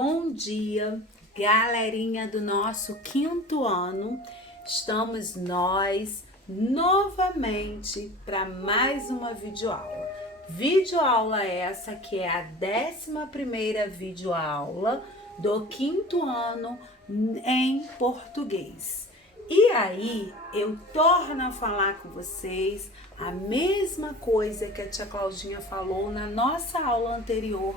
Bom dia, galerinha do nosso quinto ano. Estamos nós novamente para mais uma videoaula. Videoaula essa que é a 11ª videoaula do quinto ano em português. E aí, eu torno a falar com vocês a mesma coisa que a tia Claudinha falou na nossa aula anterior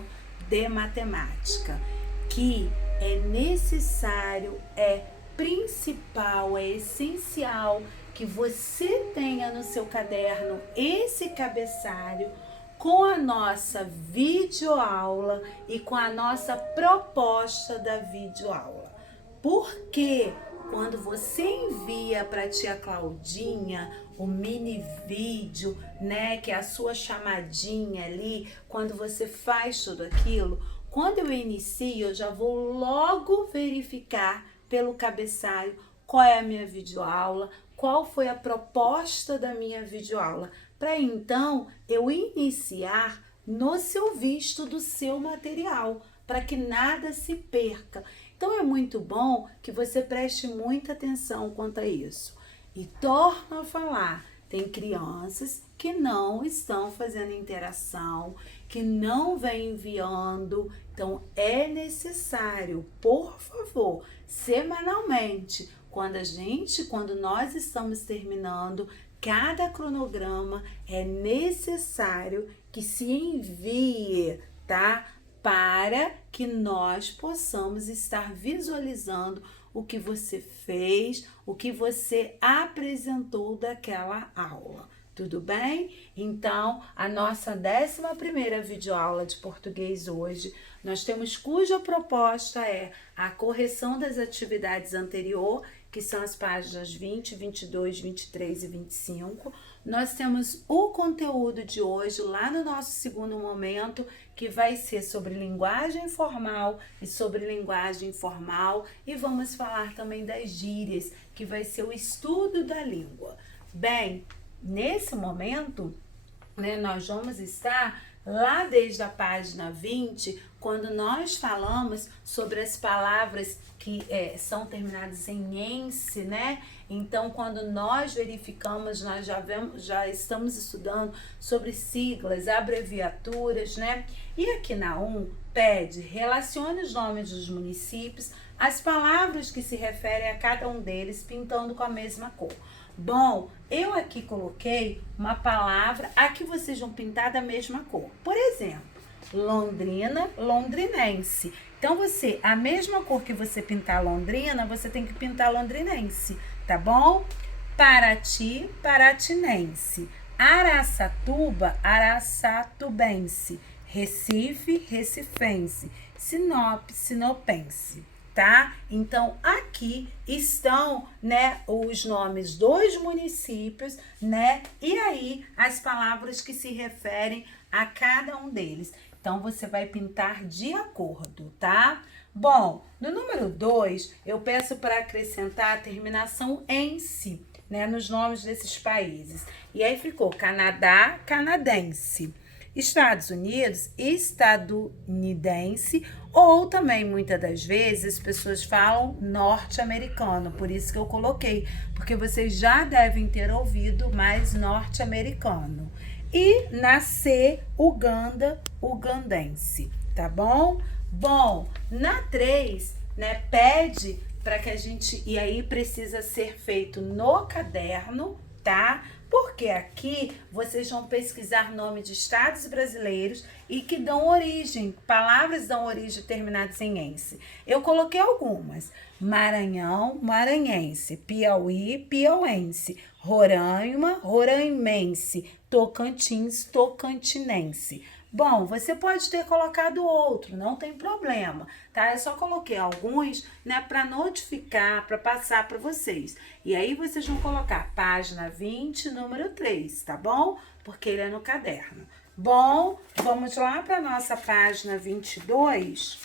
de matemática, que é necessário, é principal, é essencial que você tenha no seu caderno esse cabeçalho com a nossa videoaula e com a nossa proposta da videoaula. Porque quando você envia para a tia Claudinha o mini vídeo, né, que é a sua chamadinha ali, quando você faz tudo aquilo, quando eu inicio, eu já vou logo verificar pelo cabeçalho qual é a minha videoaula, qual foi a proposta da minha videoaula, para então eu iniciar no seu visto do seu material, para que nada se perca. Então é muito bom que você preste muita atenção quanto a isso. E torno a falar, tem crianças que não estão fazendo interação, que não vêm enviando, então é necessário, por favor, semanalmente, quando nós estamos terminando cada cronograma, é necessário que se envie, tá? Para que nós possamos estar visualizando o que você fez, o que você apresentou daquela aula. Tudo bem? Então, a nossa 11ª videoaula de português hoje, nós temos cuja proposta é a correção das atividades anterior, que são as páginas 20, 22, 23 e 25. Nós temos o conteúdo de hoje lá no nosso segundo momento, que vai ser sobre linguagem formal e sobre linguagem informal, e vamos falar também das gírias, que vai ser o estudo da língua. Bem, nesse momento, né, nós vamos estar lá desde a página 20, quando nós falamos sobre as palavras que são terminadas em ense, né? Então, quando nós verificamos, nós já estamos estudando sobre siglas, abreviaturas, né? E aqui na 1 pede, relacione os nomes dos municípios, as palavras que se referem a cada um deles, pintando com a mesma cor. Bom, eu aqui coloquei uma palavra, aqui vocês vão pintar da mesma cor. Por exemplo, Londrina, londrinense. Então, a mesma cor que você pintar Londrina, você tem que pintar londrinense, tá bom? Paraty, paratinense. Araçatuba, araçatubense. Recife, recifense. Sinop, sinopense. Tá? Então, aqui estão, né, os nomes dos municípios, né? E aí, as palavras que se referem a cada um deles. Então, você vai pintar de acordo, tá? Bom, no número 2, eu peço para acrescentar a terminação ense, né, nos nomes desses países. E aí ficou Canadá, canadense. Estados Unidos, estadunidense, ou também muitas das vezes as pessoas falam norte-americano, por isso que eu coloquei, porque vocês já devem ter ouvido mais norte-americano. E na C, Uganda, ugandense, tá bom? Bom, na 3, né, pede para que a gente, e aí precisa ser feito no caderno, tá? Porque aqui vocês vão pesquisar nome de estados brasileiros e que dão origem, palavras dão origem terminadas em ense. Eu coloquei algumas: Maranhão, maranhense, Piauí, piauense, Roraima, roraimense, Tocantins, tocantinense. Bom, você pode ter colocado outro, não tem problema, tá? Eu só coloquei alguns, né, para notificar, para passar para vocês. E aí vocês vão colocar página 20, número 3, tá bom? Porque ele é no caderno. Bom, vamos lá para nossa página 22.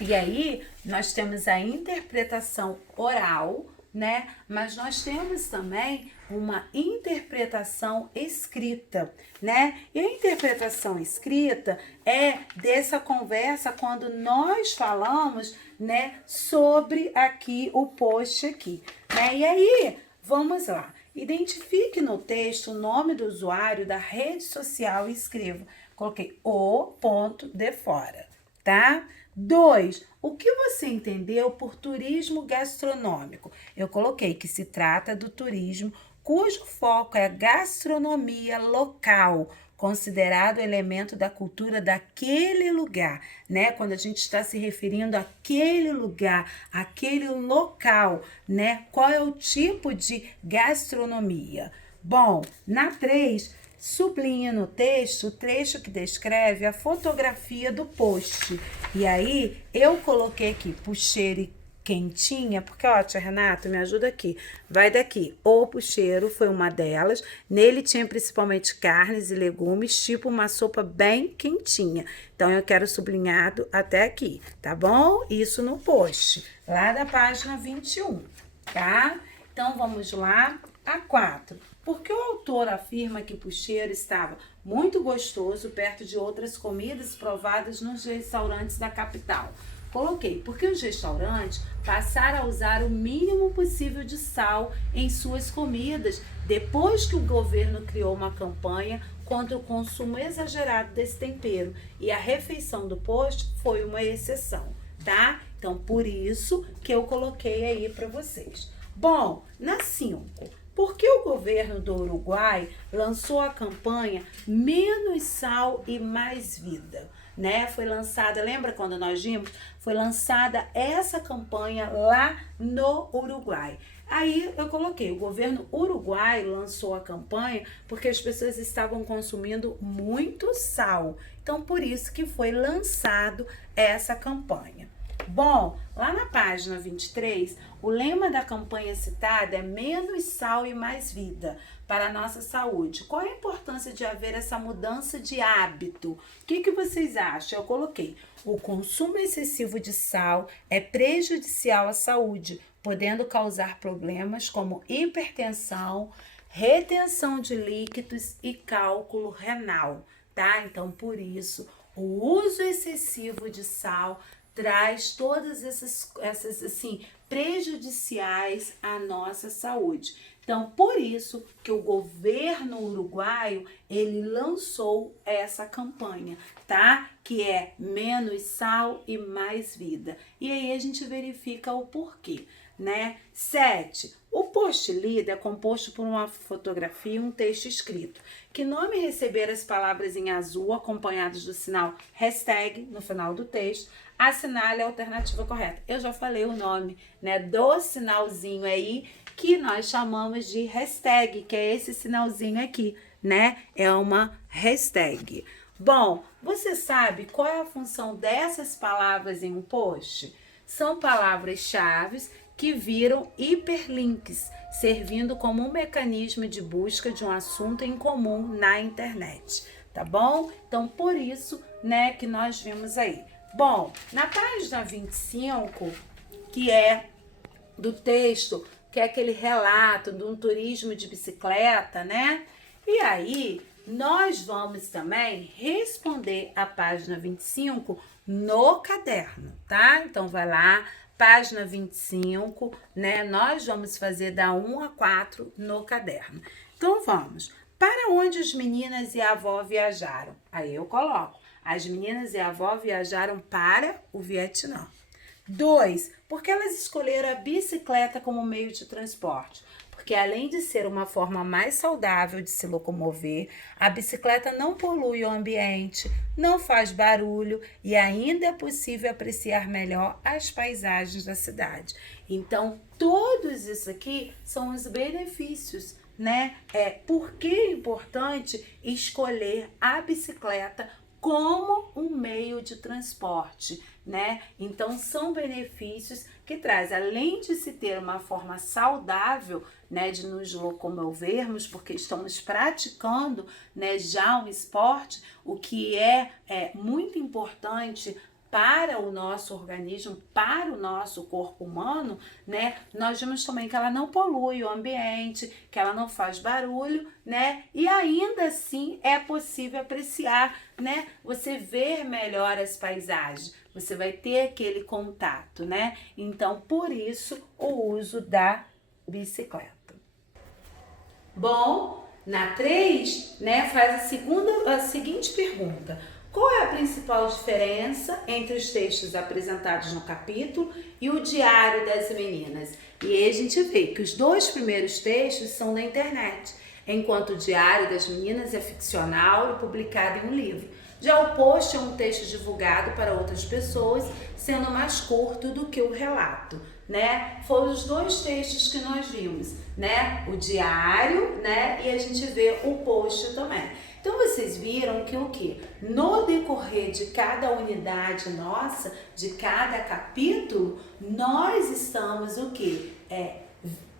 E aí nós temos a interpretação oral, né? Mas nós temos também uma interpretação escrita, né? E a interpretação escrita é dessa conversa quando nós falamos, né, sobre aqui o post aqui, né? E aí, vamos lá. Identifique no texto o nome do usuário da rede social e escreva. Coloquei o ponto de fora, tá? 2. O que você entendeu por turismo gastronômico? Eu coloquei que se trata do turismo cujo foco é a gastronomia local, considerado elemento da cultura daquele lugar, né? Quando a gente está se referindo àquele lugar, àquele local, né? Qual é o tipo de gastronomia? Bom, na 3, sublinha no texto o trecho que descreve a fotografia do post. E aí, eu coloquei aqui puxeira quentinha, porque, ó, tia Renata, me ajuda aqui. Vai daqui. O pucheiro foi uma delas. Nele tinha principalmente carnes e legumes, tipo uma sopa bem quentinha. Então, eu quero sublinhado até aqui, tá bom? Isso no post, lá da página 21, tá? Então, vamos lá. A 4. Porque o autor afirma que pucheiro estava muito gostoso perto de outras comidas provadas nos restaurantes da capital. Coloquei, porque os restaurantes passaram a usar o mínimo possível de sal em suas comidas depois que o governo criou uma campanha contra o consumo exagerado desse tempero. E a refeição do posto foi uma exceção, tá? Então, por isso que eu coloquei aí para vocês. Bom, na 5. Por que o governo do Uruguai lançou a campanha Menos Sal e Mais Vida? Né? Foi lançada, lembra quando nós vimos? Foi lançada essa campanha lá no Uruguai. Aí eu coloquei, o governo uruguaio lançou a campanha porque as pessoas estavam consumindo muito sal. Então, por isso que foi lançado essa campanha. Bom, lá na página 23, o lema da campanha citada é menos sal e mais vida para a nossa saúde. Qual a importância de haver essa mudança de hábito? O que vocês acham? Eu coloquei, o consumo excessivo de sal é prejudicial à saúde, podendo causar problemas como hipertensão, retenção de líquidos e cálculo renal, tá? Então, por isso, o uso excessivo de sal traz todas essas assim, prejudiciais à nossa saúde. Então, por isso que o governo uruguaio, ele lançou essa campanha, tá? Que é menos sal e mais vida. E aí a gente verifica o porquê, né? 7. O post lido é composto por uma fotografia e um texto escrito. Que nome receber as palavras em azul acompanhados do sinal hashtag no final do texto, assinale a alternativa correta. Eu já falei o nome, né, do sinalzinho aí que nós chamamos de hashtag, que é esse sinalzinho aqui, né? É uma hashtag. Bom, você sabe qual é a função dessas palavras em um post? São palavras-chave que viram hiperlinks, servindo como um mecanismo de busca de um assunto em comum na internet, tá bom? Então, por isso, né, que nós vimos aí. Bom, na página 25, que é do texto, que é aquele relato de um turismo de bicicleta, né? E aí, nós vamos também responder a página 25 no caderno, tá? Então, vai lá, página 25, né? Nós vamos fazer da 1 a 4 no caderno. Então, vamos. Para onde as meninas e a avó viajaram? Aí eu coloco. As meninas e a avó viajaram para o Vietnã. 2. Por que elas escolheram a bicicleta como meio de transporte? Porque além de ser uma forma mais saudável de se locomover, a bicicleta não polui o ambiente, não faz barulho e ainda é possível apreciar melhor as paisagens da cidade. Então, todos isso aqui são os benefícios, né? Por que é importante escolher a bicicleta como um meio de transporte, né? Então, são benefícios que traz, além de se ter uma forma saudável, né, de nos locomovermos, porque estamos praticando, né, já um esporte, o que é muito importante para o nosso organismo, para o nosso corpo humano, né? Nós vimos também que ela não polui o ambiente, que ela não faz barulho, né? E ainda assim é possível apreciar, né? Você ver melhor as paisagens, você vai ter aquele contato, né? Então, por isso, o uso da bicicleta. Bom, na 3, né, faz a seguinte pergunta. Qual é a principal diferença entre os textos apresentados no capítulo e o Diário das Meninas? E aí a gente vê que os 2 primeiros textos são da internet, enquanto o Diário das Meninas é ficcional e publicado em um livro. Já o post é um texto divulgado para outras pessoas, sendo mais curto do que o relato, né? Foram os 2 textos que nós vimos, né? O diário, né? E a gente vê o post também. Então, vocês viram que o quê? No decorrer de cada unidade nossa, de cada capítulo, nós estamos o quê?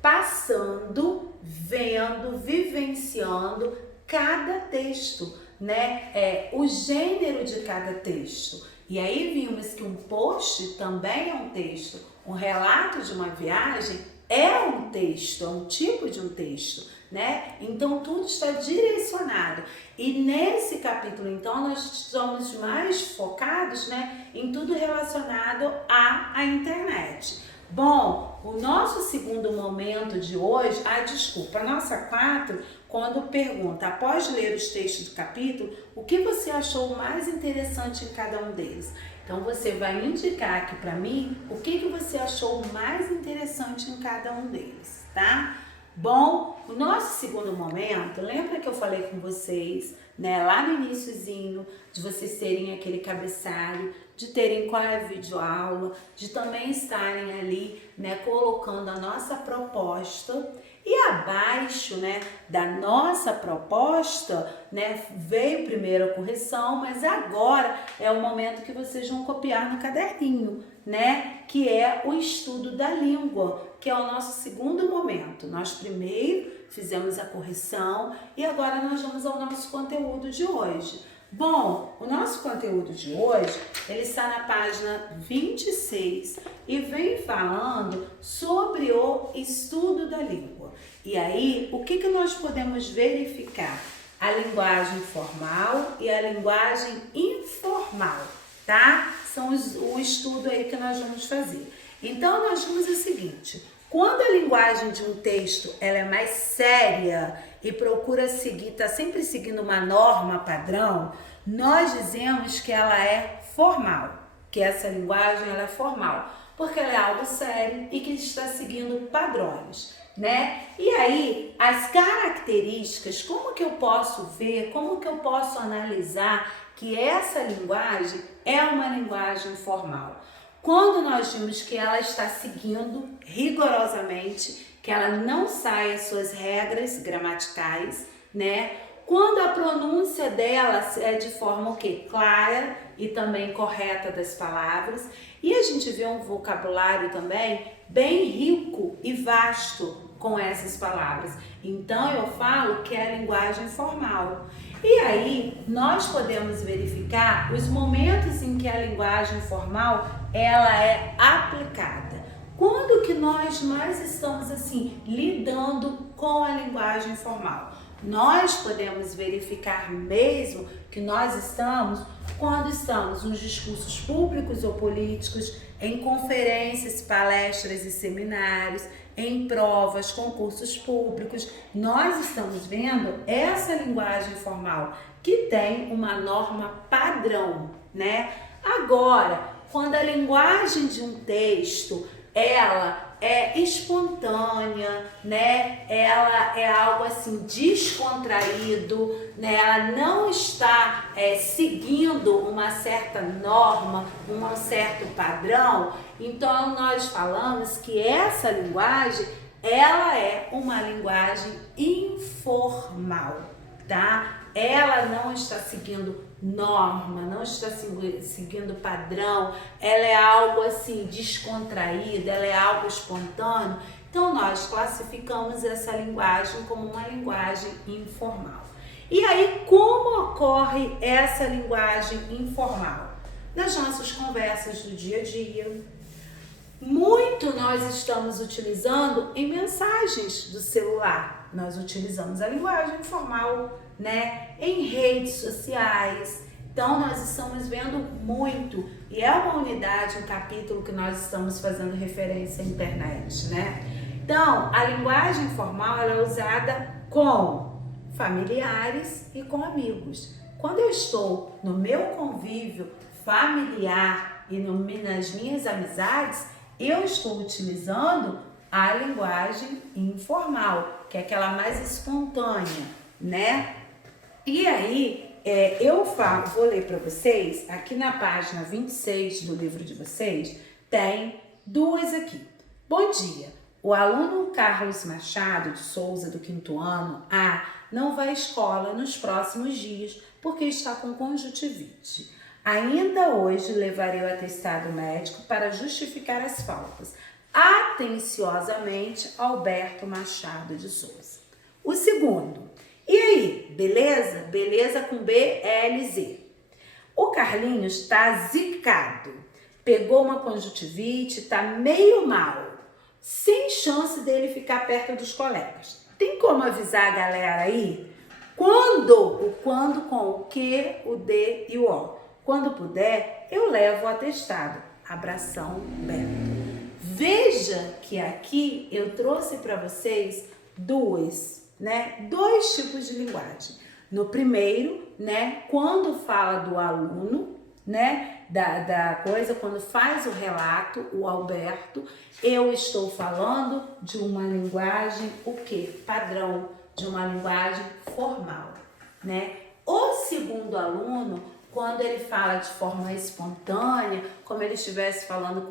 Passando, vendo, vivenciando cada texto, né? O gênero de cada texto. E aí vimos que um post também é um texto, um relato de uma viagem é um texto, é um tipo de um texto, né? Então tudo está direcionado. E nesse capítulo, então, nós estamos mais focados, né, em tudo relacionado à internet. Bom, o nosso segundo momento de hoje, a nossa 4, quando pergunta, após ler os textos do capítulo, o que você achou mais interessante em cada um deles? Então, você vai indicar aqui para mim o que você achou mais interessante em cada um deles, tá? Bom, o nosso segundo momento, lembra que eu falei com vocês, né, lá no iniciozinho, de vocês terem aquele cabeçalho, de terem qual é a videoaula, de também estarem ali, né, colocando a nossa proposta. E abaixo, né, da nossa proposta, né, veio primeiro a correção, mas agora é o momento que vocês vão copiar no caderninho, né, que é o estudo da língua, que é o nosso segundo momento. Nós primeiro fizemos a correção e agora nós vamos ao nosso conteúdo de hoje. Bom, o nosso conteúdo de hoje, ele está na página 26 e vem falando sobre o estudo da língua. E aí, o que nós podemos verificar? A linguagem formal e a linguagem informal, tá? São o estudo aí que nós vamos fazer. Então, nós vamos o seguinte: quando a linguagem de um texto ela é mais séria e procura seguir, está sempre seguindo uma norma padrão, nós dizemos que ela é formal, que essa linguagem ela é formal, porque ela é algo sério e que está seguindo padrões, né? E aí, as características, como que eu posso ver, como que eu posso analisar que essa linguagem é uma linguagem formal? Quando nós vimos que ela está seguindo rigorosamente, que ela não sai as suas regras gramaticais, né? Quando a pronúncia dela é de forma o quê? Clara e também correta das palavras. E a gente vê um vocabulário também bem rico e vasto com essas palavras. Então eu falo que é a linguagem formal. E aí nós podemos verificar os momentos em que a linguagem formal ela é aplicada. Quando que nós mais estamos assim lidando com a linguagem formal? Nós podemos verificar mesmo que nós estamos quando estamos nos discursos públicos ou políticos, em conferências, palestras e seminários, em provas, concursos públicos. Nós estamos vendo essa linguagem formal que tem uma norma padrão, né? Agora, quando a linguagem de um texto ela é espontânea, né? Ela é algo assim descontraído, né? Ela não está seguindo uma certa norma, um certo padrão. Então nós falamos que essa linguagem ela é uma linguagem informal, tá? Ela não está seguindo norma, não está seguindo padrão, ela é algo assim descontraído, ela é algo espontâneo. Então nós classificamos essa linguagem como uma linguagem informal. E aí, como ocorre essa linguagem informal? nas nossas conversas do dia a dia. Muito nós estamos utilizando em mensagens do celular. Nós utilizamos a linguagem informal, né? Em redes sociais. Então, nós estamos vendo muito. E é uma unidade, um capítulo que nós estamos fazendo referência à internet, né? Então, a linguagem informal ela é usada com familiares e com amigos. Quando eu estou no meu convívio familiar e nas minhas amizades, eu estou utilizando a linguagem informal, que é aquela mais espontânea, né? E aí, vou ler para vocês, aqui na página 26 do livro de vocês, tem duas aqui. Bom dia! O aluno Carlos Machado de Souza, do 5º ano A, não vai à escola nos próximos dias porque está com conjuntivite. Ainda hoje levarei o atestado médico para justificar as faltas. Atenciosamente, Alberto Machado de Souza. O segundo. E aí, beleza? Beleza com B-L-Z. O Carlinhos está zicado. Pegou uma conjuntivite, está meio mal. Sem chance dele ficar perto dos colegas. Tem como avisar a galera aí? O quando com o que, o de e o ó. Quando puder, eu levo o atestado. Abração, Beto. Veja que aqui eu trouxe para vocês dois tipos de linguagem. No primeiro, né, quando fala do aluno, né, quando faz o relato, o Alberto, eu estou falando de uma linguagem, o quê? Padrão, de uma linguagem formal, né? O segundo aluno, quando ele fala de forma espontânea, como ele estivesse falando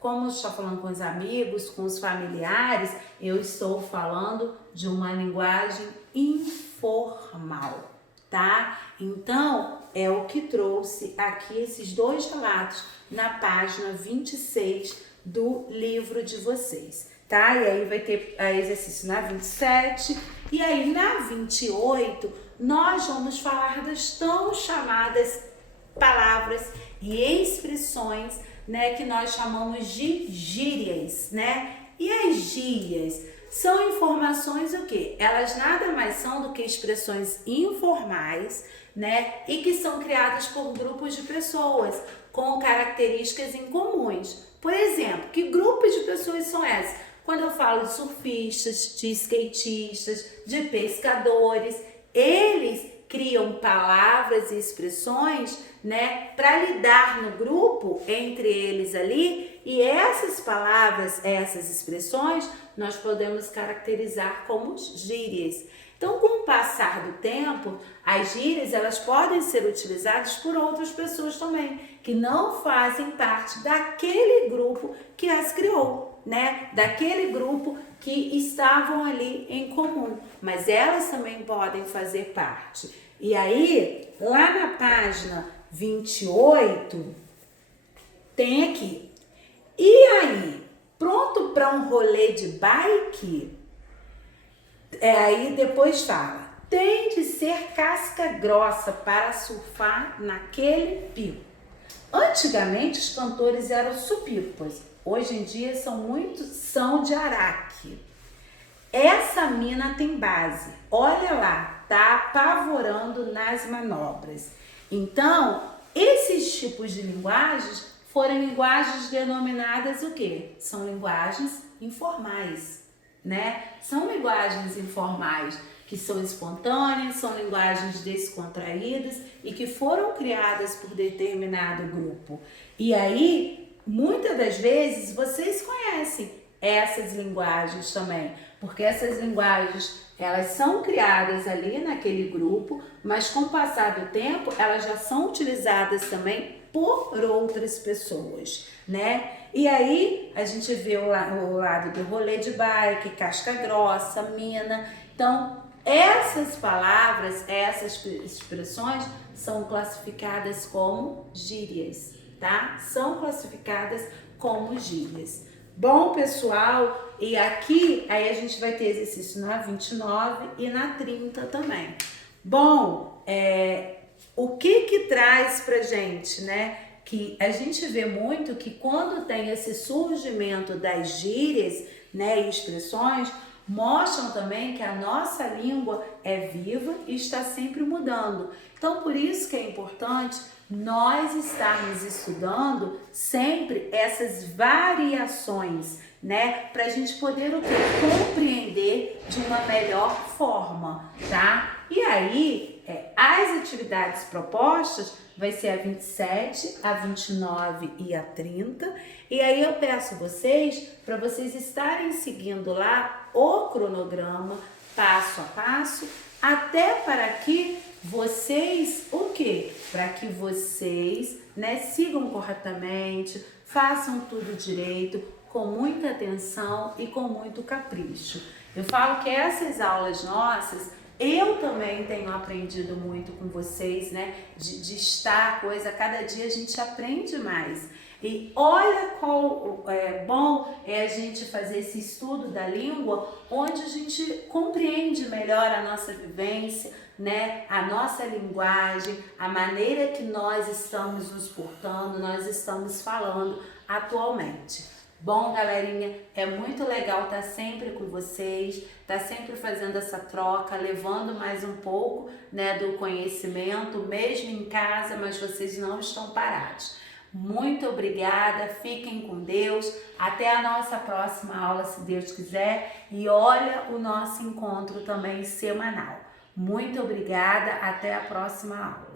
como está falando com os amigos, com os familiares, eu estou falando de uma linguagem informal, tá? Então, é o que trouxe aqui esses dois relatos na página 26 do livro de vocês, tá? E aí vai ter exercício na 27 e aí na 28 nós vamos falar das tão chamadas palavras e expressões, né, que nós chamamos de gírias, né? E as gírias são informações o quê? Elas nada mais são do que expressões informais, né? E que são criadas por grupos de pessoas com características incomuns. Por exemplo, que grupos de pessoas são essas? Quando eu falo de surfistas, de skatistas, de pescadores, eles criam palavras e expressões, né, para lidar no grupo entre eles ali, e essas palavras, essas expressões, nós podemos caracterizar como gírias. Então, com o passar do tempo, as gírias elas podem ser utilizadas por outras pessoas também, que não fazem parte daquele grupo que as criou, né? Daquele grupo que estavam ali em comum, mas elas também podem fazer parte. E aí, lá na página 28, tem aqui. E aí, pronto para um rolê de bike? Aí depois fala, tem de ser casca grossa para surfar naquele pico. Antigamente os cantores eram supípos, hoje em dia são de Araque. Essa mina tem base, olha lá, tá apavorando nas manobras. Então, esses tipos de linguagens foram linguagens denominadas o quê? São linguagens informais, né? São linguagens informais que são espontâneas, são linguagens descontraídas e que foram criadas por determinado grupo. E aí, muitas das vezes, vocês conhecem essas linguagens também, porque essas linguagens, elas são criadas ali naquele grupo, mas com o passar do tempo, elas já são utilizadas também por outras pessoas, né? E aí, a gente vê o lado do rolê de bike, casca grossa, mina. Então, essas palavras, essas expressões são classificadas como gírias, tá? São classificadas como gírias. Bom, pessoal, e aqui aí a gente vai ter exercício na 29 e na 30 também. Bom, o que traz pra gente, né, Que a gente vê muito que quando tem esse surgimento das gírias, né, e expressões, mostram também que a nossa língua é viva e está sempre mudando. Então, por isso que é importante nós estarmos estudando sempre essas variações, né? Para a gente poder o quê? Compreender de uma melhor forma, tá? E aí, as atividades propostas vai ser a 27, a 29 e a 30. E aí eu peço vocês para vocês estarem seguindo lá o cronograma passo a passo, até para que vocês, o quê? Para que vocês, né, sigam corretamente, façam tudo direito, com muita atenção e com muito capricho. Eu falo que essas aulas nossas, eu também tenho aprendido muito com vocês, né? De estar coisa, cada dia a gente aprende mais. E olha qual bom é a gente fazer esse estudo da língua, onde a gente compreende melhor a nossa vivência, né? A nossa linguagem, a maneira que nós estamos nos portando, nós estamos falando atualmente. Bom, galerinha, é muito legal estar sempre com vocês, estar sempre fazendo essa troca, levando mais um pouco, né, do conhecimento, mesmo em casa, mas vocês não estão parados. Muito obrigada, fiquem com Deus, até a nossa próxima aula, se Deus quiser, e olha o nosso encontro também semanal. Muito obrigada, até a próxima aula.